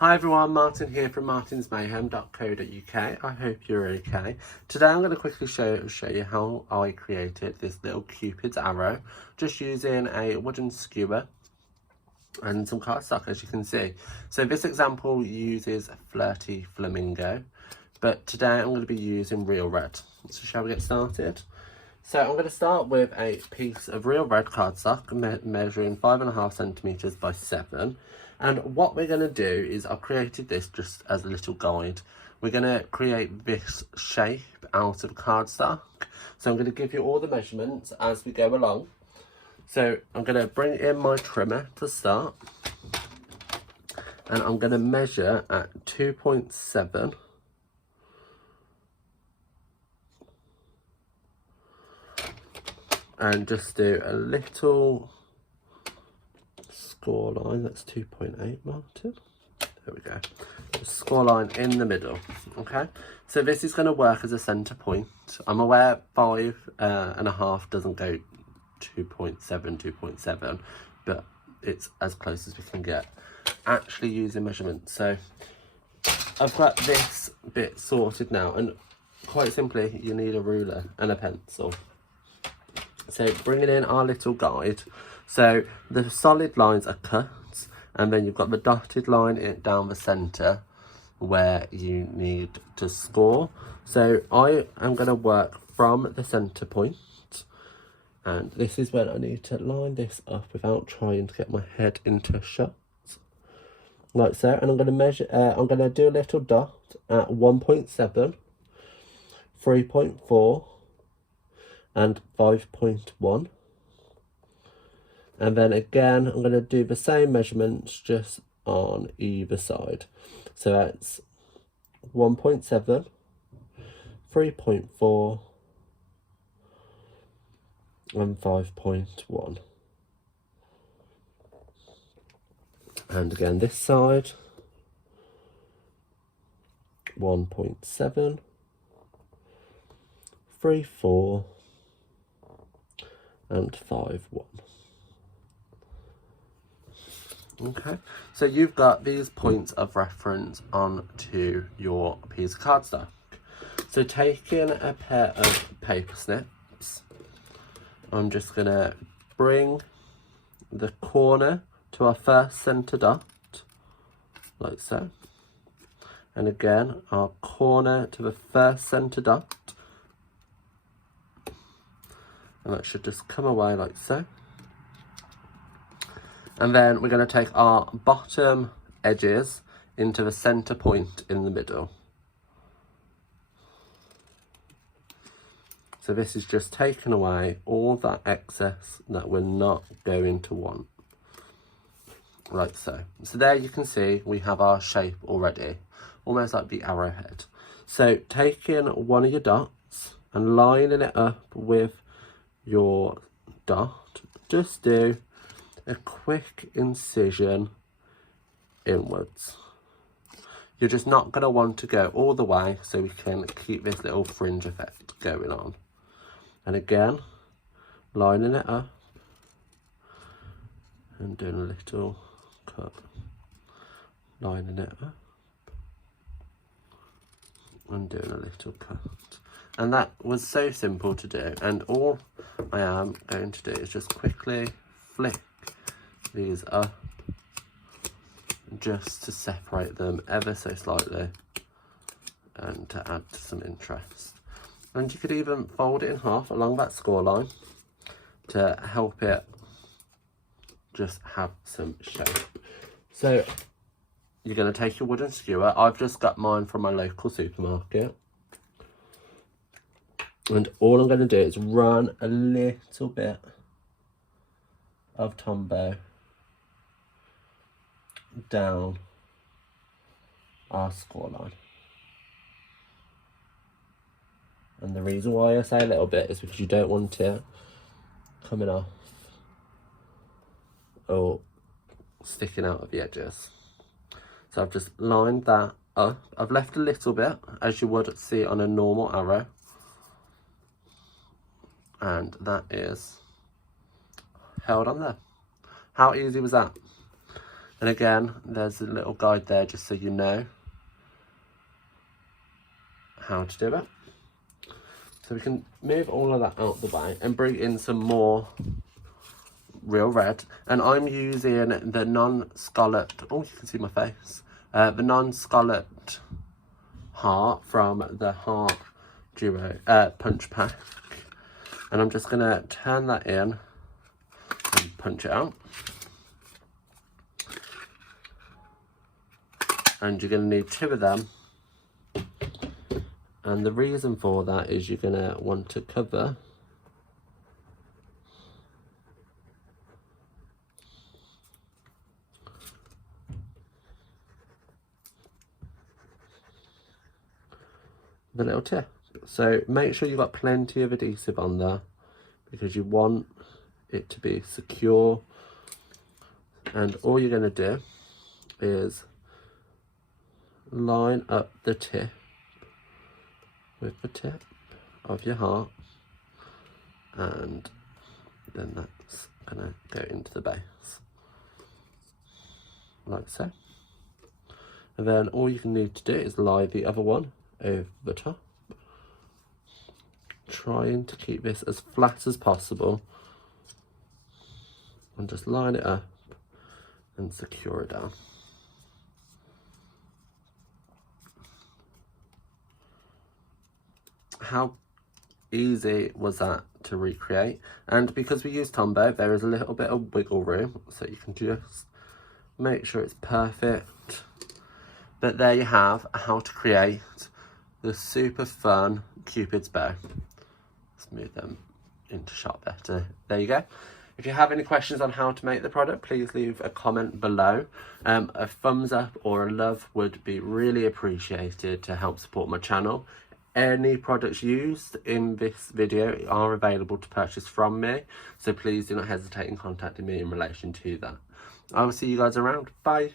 Hi everyone, Martin here from martinsmayhem.co.uk. I hope you're okay. Today I'm going to quickly show you how I created this little Cupid's arrow just using a wooden skewer and some cardstock, as you can see. So this example uses Flirty Flamingo, but today I'm going to be using real red. So shall we get started? So I'm going to start with a piece of real red cardstock measuring 5.5 centimeters by 7. And what we're going to do is, I've created this just as a little guide. We're going to create this shape out of cardstock. So I'm going to give you all the measurements as we go along. So I'm going to bring in my trimmer to start. And I'm going to measure at 2.7. And just do a little score line. That's 2.8, Martin. There we go. Just score line in the middle. Okay, so this is going to work as a center point. I'm aware 5.5 doesn't go 2.7, but it's as close as we can get actually using measurements. So I've got this bit sorted now, and quite simply you need a ruler and a pencil. So bringing in our little guide, so the solid lines are cut, and then you've got the dotted line down the centre where you need to score. So I am going to work from the centre point, and this is when I need to line this up without trying to get my head into a shot, like so. And I'm going to measure, I'm going to do a little dot at 1.7, 3.4, and 5.1, and then again I'm going to do the same measurements just on either side. So that's 1.7, 3.4, and 5.1, and again this side 1.7, 3, 4, and 5.1. Okay, so you've got these points of reference onto your piece of cardstock. So taking a pair of paper snips, I'm just going to bring the corner to our first centre dot, like so. And again, our corner to the first centre dot. And that should just come away like so. And then we're going to take our bottom edges into the centre point in the middle. So this is just taking away all that excess that we're not going to want, like so. So there you can see we have our shape already, almost like the arrowhead. So taking one of your dots and lining it up with your dot, just do a quick incision inwards. You're just not going to want to go all the way, so we can keep this little fringe effect going on. And again, lining it up and doing a little cut, lining it up and doing a little cut. And that was so simple to do, and all I am going to do is just quickly flick these up just to separate them ever so slightly and to add some interest. And you could even fold it in half along that score line to help it just have some shape. So you're going to take your wooden skewer. I've just got mine from my local supermarket. And all I'm going to do is run a little bit of Tombow down our score line. And the reason why I say a little bit is because you don't want it coming off or sticking out of the edges. So I've just lined that up. I've left a little bit, as you would see on a normal arrow. And that is held on there. How easy was that? And again, there's a little guide there just so you know how to do it. So we can move all of that out the way and bring in some more real red. And I'm using the non-scalloped, oh, you can see my face, the non-scalloped heart from the Heart Duo punch pack. And I'm just going to turn that in and punch it out. And you're going to need 2 of them. And the reason for that is you're going to want to cover the little tip. So make sure you've got plenty of adhesive on there because you want it to be secure. And all you're going to do is line up the tip with the tip of your heart, and then that's gonna go into the base like so. And then all you can need to do is lie the other one over the top, trying to keep this as flat as possible, and just line it up and secure it down. How easy was that to recreate? And because we use Tombow, there is a little bit of wiggle room, so you can just make sure it's perfect. But there you have how to create the super fun Cupid's bow. Let's move them into shot better. There you go. If you have any questions on how to make the product, please leave a comment below. A thumbs up or a love would be really appreciated to help support my channel. Any products used in this video are available to purchase from me, so please do not hesitate in contacting me in relation to that. I will see you guys around. Bye.